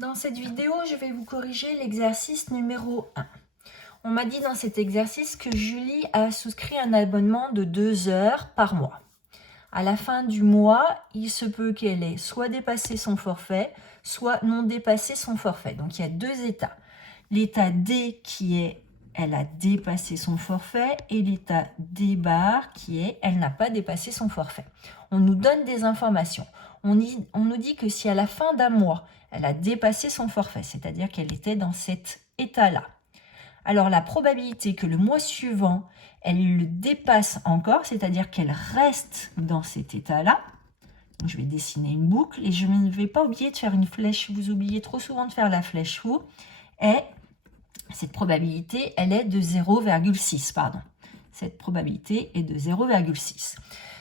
Dans cette vidéo, je vais vous corriger l'exercice numéro 1. On m'a dit dans cet exercice que Julie a souscrit un abonnement de 2 heures par mois. À la fin du mois, il se peut qu'elle ait soit dépassé son forfait, soit non dépassé son forfait. Donc il y a deux états. L'état D qui est elle a dépassé son forfait et l'état D bar qui est elle n'a pas dépassé son forfait. On nous donne des informations. On nous dit que si à la fin d'un mois, elle a dépassé son forfait, c'est-à-dire qu'elle était dans cet état-là, alors la probabilité que le mois suivant, elle le dépasse encore, c'est-à-dire qu'elle reste dans cet état-là, je vais dessiner une boucle et je ne vais pas oublier de faire une flèche, vous oubliez trop souvent de faire la flèche vous, et cette probabilité, elle est de 0,6, pardon. Cette probabilité est de 0,6.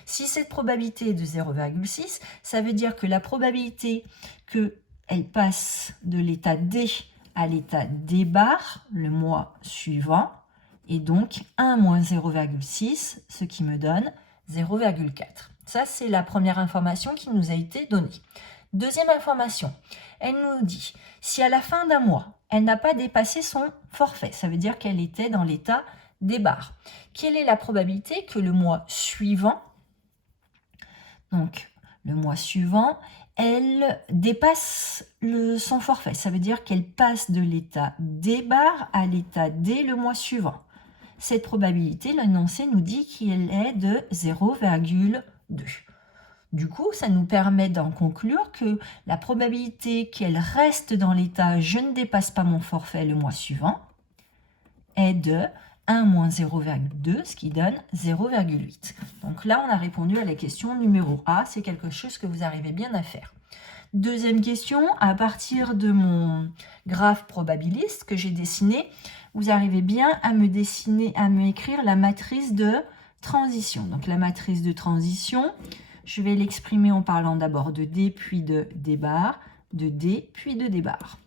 Si cette probabilité est de 0,6, ça veut dire que la probabilité qu'elle passe de l'état D à l'état D bar le mois suivant est donc 1 moins 0,6, ce qui me donne 0,4. Ça, c'est la première information qui nous a été donnée. Deuxième information, elle nous dit, si à la fin d'un mois, elle n'a pas dépassé son forfait, ça veut dire qu'elle était dans l'état D bar. Quelle est la probabilité que le mois suivant, donc le mois suivant, elle dépasse son forfait? Ça veut dire qu'elle passe de l'état D bar à l'état D le mois suivant. Cette probabilité, l'énoncé nous dit qu'elle est de 0,2. Du coup, ça nous permet d'en conclure que la probabilité qu'elle reste dans l'état « je ne dépasse pas mon forfait le mois suivant » est de 1 moins 0,2, ce qui donne 0,8. Donc là, on a répondu à la question numéro A. C'est quelque chose que vous arrivez bien à faire. Deuxième question, à partir de mon graphe probabiliste que j'ai dessiné, vous arrivez bien à me écrire la matrice de transition. Donc la matrice de transition, je vais l'exprimer en parlant d'abord de D puis de D bar, de D puis de D bar.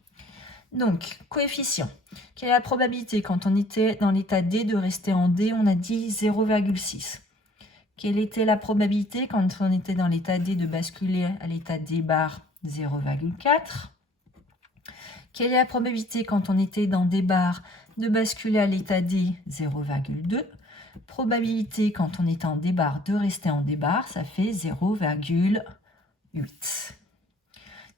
Donc, coefficient. Quelle est la probabilité quand on était dans l'état D de rester en D? On a dit 0,6. Quelle était la probabilité quand on était dans l'état D de basculer à l'état D bar? 0,4. Quelle est la probabilité quand on était dans D bar de basculer à l'état D? 0,2. Probabilité quand on est en D bar de rester en D bar, ça fait 0,8.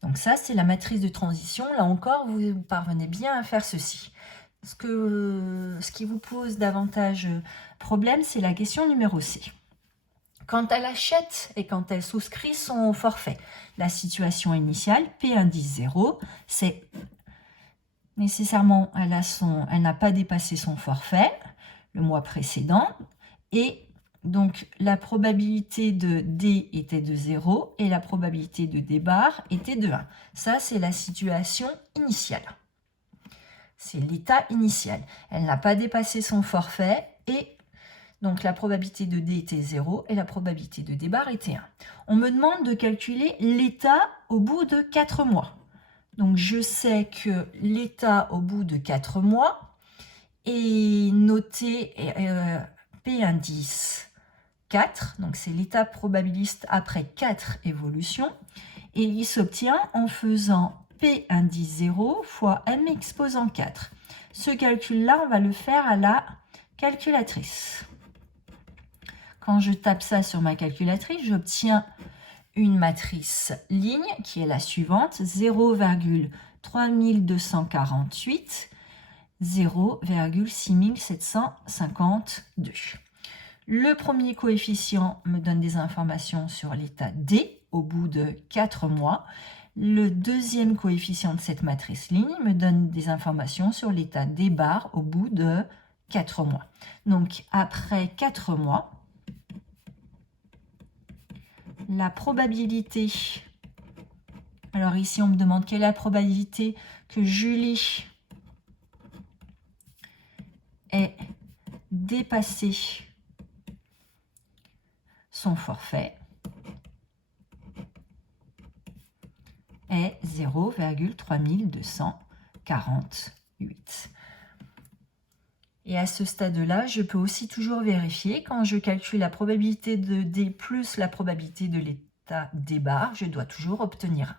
Donc ça, c'est la matrice de transition. Là encore, vous parvenez bien à faire ceci. Ce qui vous pose davantage problème, c'est la question numéro C. Quand elle achète et quand elle souscrit son forfait, la situation initiale, P indice 0, c'est nécessairement, elle n'a pas dépassé son forfait le mois précédent, et donc la probabilité de D était de 0 et la probabilité de D bar était de 1. Ça, c'est la situation initiale. C'est l'état initial. Elle n'a pas dépassé son forfait et donc la probabilité de D était 0 et la probabilité de D bar était 1. On me demande de calculer l'état au bout de 4 mois. Donc je sais que l'état au bout de 4 mois est noté P indice 4, donc c'est l'état probabiliste après 4 évolutions, et il s'obtient en faisant P indice 0 fois M exposant 4. Ce calcul-là, on va le faire à la calculatrice. Quand je tape ça sur ma calculatrice, j'obtiens une matrice ligne qui est la suivante, 0,3248, 0,6752. Le premier coefficient me donne des informations sur l'état D au bout de 4 mois. Le deuxième coefficient de cette matrice ligne me donne des informations sur l'état D bar au bout de 4 mois. Donc après 4 mois, la probabilité, alors ici on me demande quelle est la probabilité que Julie ait dépassé son forfait, est 0,3248. Et à ce stade-là, je peux aussi toujours vérifier, quand je calcule la probabilité de D plus la probabilité de l'état D bar, je dois toujours obtenir 1.